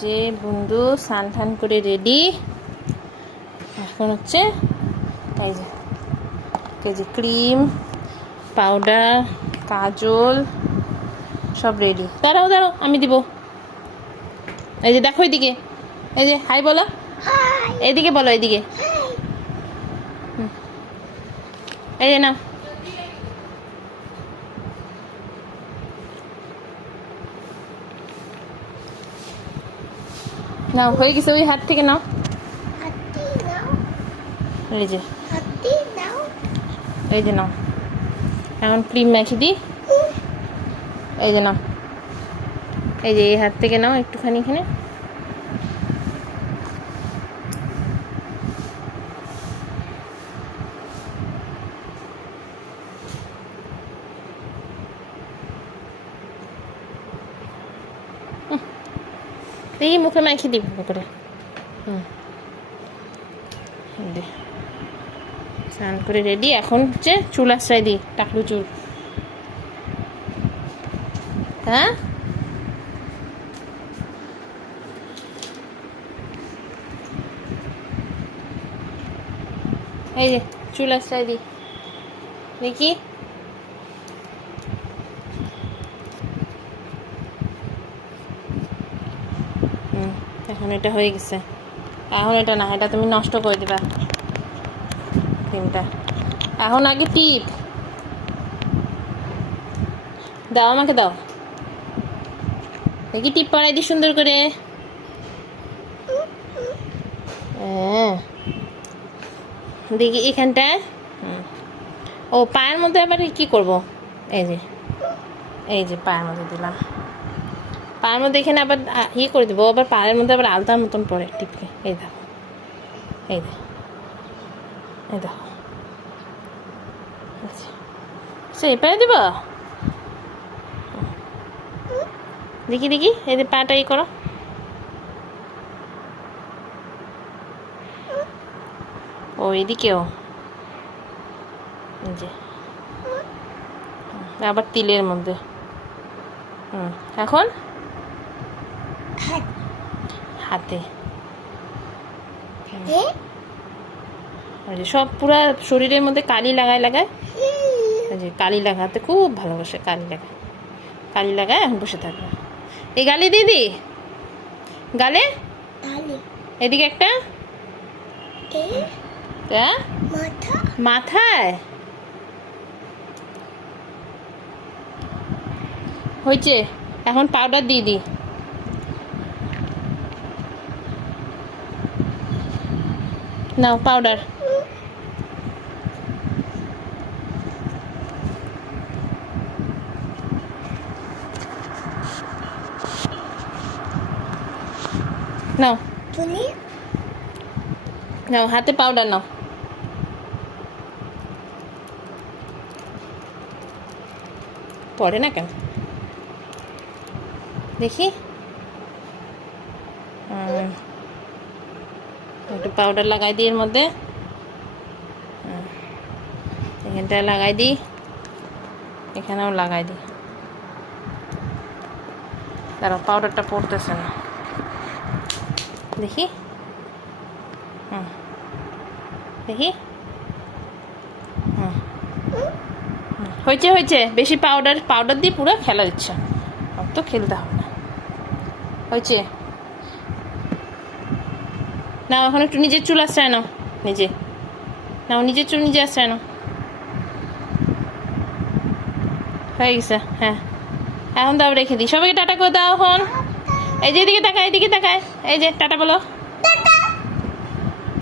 যে বন্ধু স্নান টান করে রেডি। এখন হচ্ছে এই যে ক্রিম, পাউডার, কাজল সব রেডি। দাঁড়াও দাঁড়াও, আমি দিব। এই যে দেখো এদিকে, এই যে হাই বলো, এদিকে বলো, এদিকে। এই যে নাও, নাও হয়ে গেছে, ওই হাত থেকে নাও। এই যে এই যে নাও, এখন ক্রিম মেখে দিই। এই যে নাও, এই যে এই হাত থেকে নাও একটুখানি এখানে। এই মুখে মেখে দিই ভালো করে। স্নান করে রেডি। এখন হচ্ছে চুল আশ্রয় দিই, টাকলু চুল। হ্যাঁ, এই যে চুল আশ্রয় দিই, দেখি। এখন এটা হয়ে গেছে। এখন এটা না, এটা তুমি নষ্ট করে দিবা ক্রিমটা। এখন আগে টিপ দাও, আমাকে দাও দেখি, টিপ পরাই দি সুন্দর করে। হ্যাঁ, দেখি এখানটায়। ও পায়ের মধ্যে আবার কি করব? এই যে এই যে পায়ের মধ্যে দিলাম। পায়ের মধ্যে এখানে আবার ইয়ে করে দেবো, আবার পায়ের মধ্যে আবার আলতার মতন পড়ে টিপকে। এই দেখো, এই দেখো, এই দেখো। আচ্ছা, এই পায়ে দেবো। দেখি দেখি, এই যে পাটা ই করো। ও এদিকেও, যে আবার তিলের মধ্যে। এখন হাতে সব পুরা শরীরের মধ্যে কালি লাগায় লাগায়। যে কালি লাগাতে খুব ভালোবাসে, কালি লাগায়, কালি লাগায়। এখন বসে থাকবে। এই গালি দিদি, গালে এদিকে একটা, মাথায় হয়েছে। এখন পাউডার দিয়ে দিই। নাও পাউডার। নাও নাও, হাতে পাউডার নাও। পড়ে না কেন দেখি। একটু পাউডার লাগাই দিই এর মধ্যে, এখানটায় লাগাই দিই, এখানেও লাগাই দিই। তারা পাউডারটা পড়তেছে না, দেখি। দেখি, হয়েছে হয়েছে। বেশি পাউডার পাউডার দিয়ে পুরো খেলা দিচ্ছে, তো খেলতে হবে না। হয়েছে নাও, এখন একটু নিজের চুল আশ্রয় নাও, নিজে নাও, নিজের চুল নিজে আশ্রয় নাও। হয়ে গেছে। হ্যাঁ, এখন দাও, রেখে দিই। সবাইকে টাটা করে দাও এখন। এই যে এদিকে তাকায়, এদিকে তাকায়, এই যে টাটা বলো।